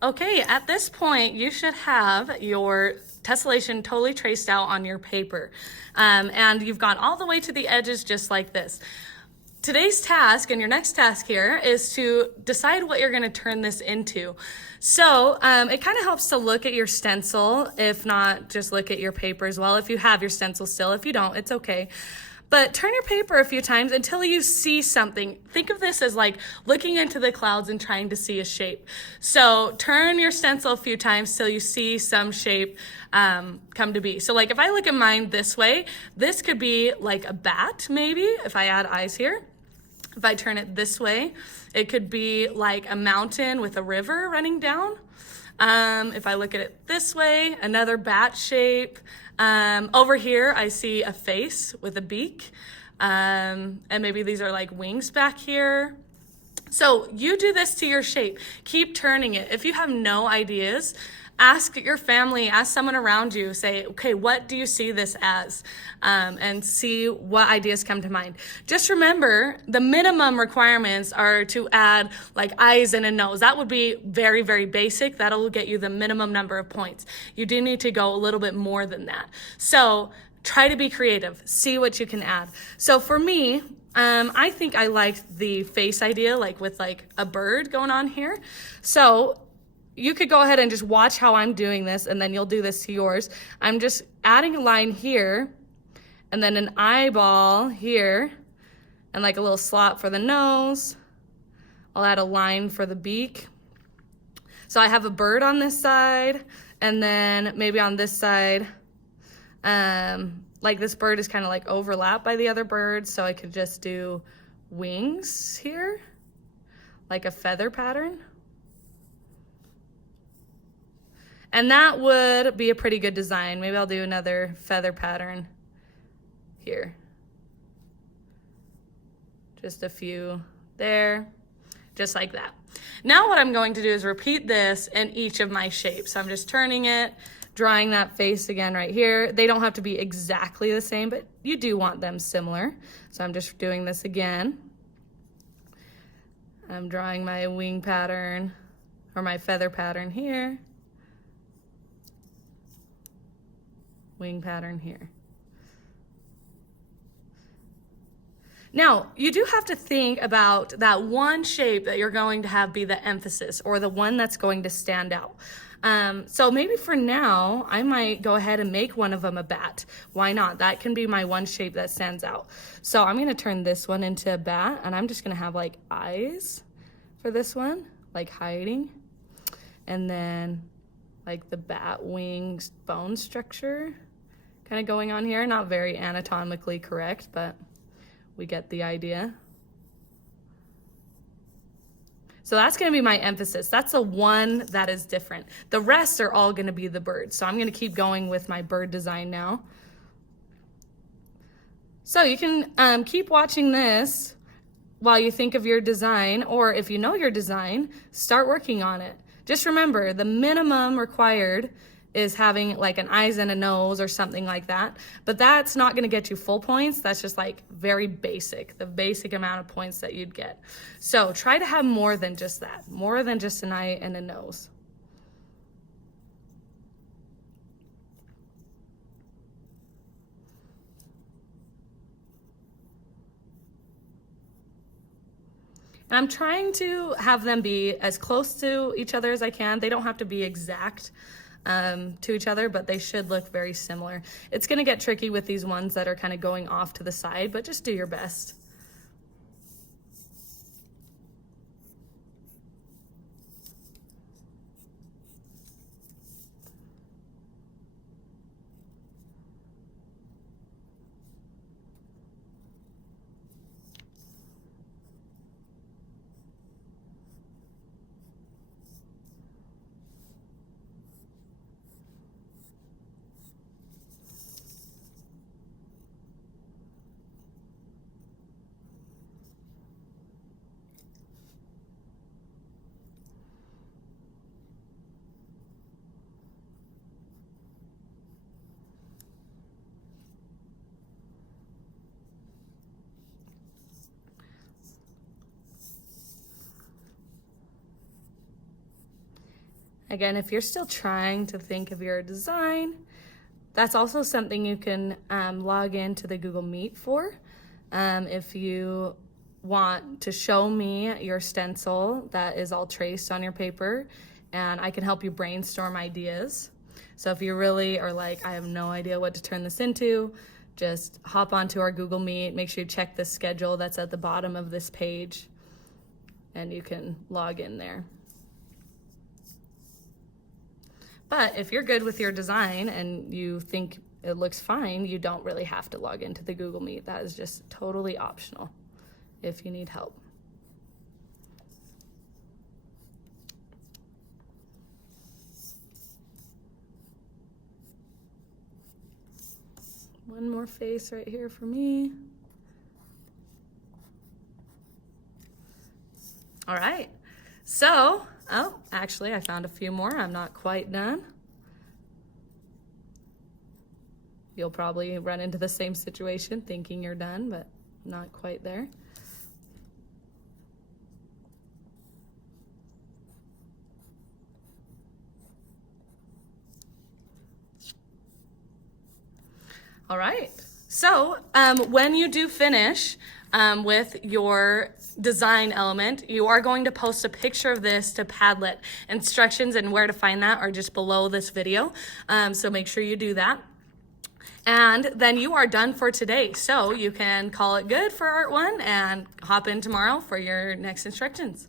Okay, at this point, you should have your tessellation totally traced out on your paper. And you've gone all the way to the edges just like this. Today's task and your next task here is to decide what you're going to turn this into. So it kind of helps to look at your stencil, if not just look at your paper as well. If you have your stencil still, if you don't, it's okay. But turn your paper a few times until you see something. Think of this as like looking into the clouds and trying to see a shape. So turn your stencil a few times till you see some shape come to be. So like if I look at mine this way, this could be like a bat maybe, if I add eyes here. If I turn it this way, it could be like a mountain with a river running down. If I look at it this way, another bat shape. Over here, I see a face with a beak. And maybe these are like wings back here. So you do this to your shape. Keep turning it. If you have no ideas, ask your family, ask someone around you, say, okay, what do you see this as? And see what ideas come to mind. Just remember, the minimum requirements are to add like eyes and a nose. That would be very, very basic. That'll get you the minimum number of points. You do need to go a little bit more than that. So try to be creative. See what you can add. So for me, I think I like the face idea, like with like a bird going on here. So you could go ahead and just watch how I'm doing this, and then you'll do this to yours. I'm just adding a line here, and then an eyeball here, and like a little slot for the nose. I'll add a line for the beak. So I have a bird on this side, and then maybe on this side, like this bird is kind of like overlapped by the other bird, so I could just do wings here, like a feather pattern. And that would be a pretty good design. Maybe I'll do another feather pattern here. Just a few there, just like that. Now what I'm going to do is repeat this in each of my shapes. So I'm just turning it, drawing that face again right here. They don't have to be exactly the same, but you do want them similar. So I'm just doing this again. I'm drawing my wing pattern or my feather pattern here. Wing pattern here. Now, you do have to think about that one shape that you're going to have be the emphasis, or the one that's going to stand out. So maybe for now, I might go ahead and make one of them a bat. Why not? That can be my one shape that stands out. So I'm going to turn this one into a bat, and I'm just going to have like eyes for this one, like hiding. And then like the bat wings bone structure kind of going on here. Not very anatomically correct, but we get the idea. So that's going to be my emphasis. That's the one that is different. The rest are all going to be the birds. So I'm going to keep going with my bird design now. So you can keep watching this while you think of your design, or if you know your design, start working on it. Just remember, the minimum required is having like an eyes and a nose or something like that. But that's not going to get you full points. That's just like very basic, the basic amount of points that you'd get. So try to have more than just that, more than just an eye and a nose. And I'm trying to have them be as close to each other as I can. They don't have to be exact to each other, but they should look very similar. It's going to get tricky with these ones that are kind of going off to the side, but just do your best. Again, if you're still trying to think of your design, that's also something you can log into the Google Meet for. If you want to show me your stencil that is all traced on your paper, and I can help you brainstorm ideas. So if you really are like, I have no idea what to turn this into, just hop onto our Google Meet. Make sure you check the schedule that's at the bottom of this page, and you can log in there. But if you're good with your design and you think it looks fine, you don't really have to log into the Google Meet. That is just totally optional if you need help. One more face right here for me. All right, so, oh, actually I found a few more. I'm not quite done. You'll probably run into the same situation thinking you're done, but not quite there. All right, so when you do finish with your design element, you are going to post a picture of this to Padlet. Instructions and where to find that are just below this video, so make sure you do that. And then you are done for today, so you can call it good for Art 1 and hop in tomorrow for your next instructions.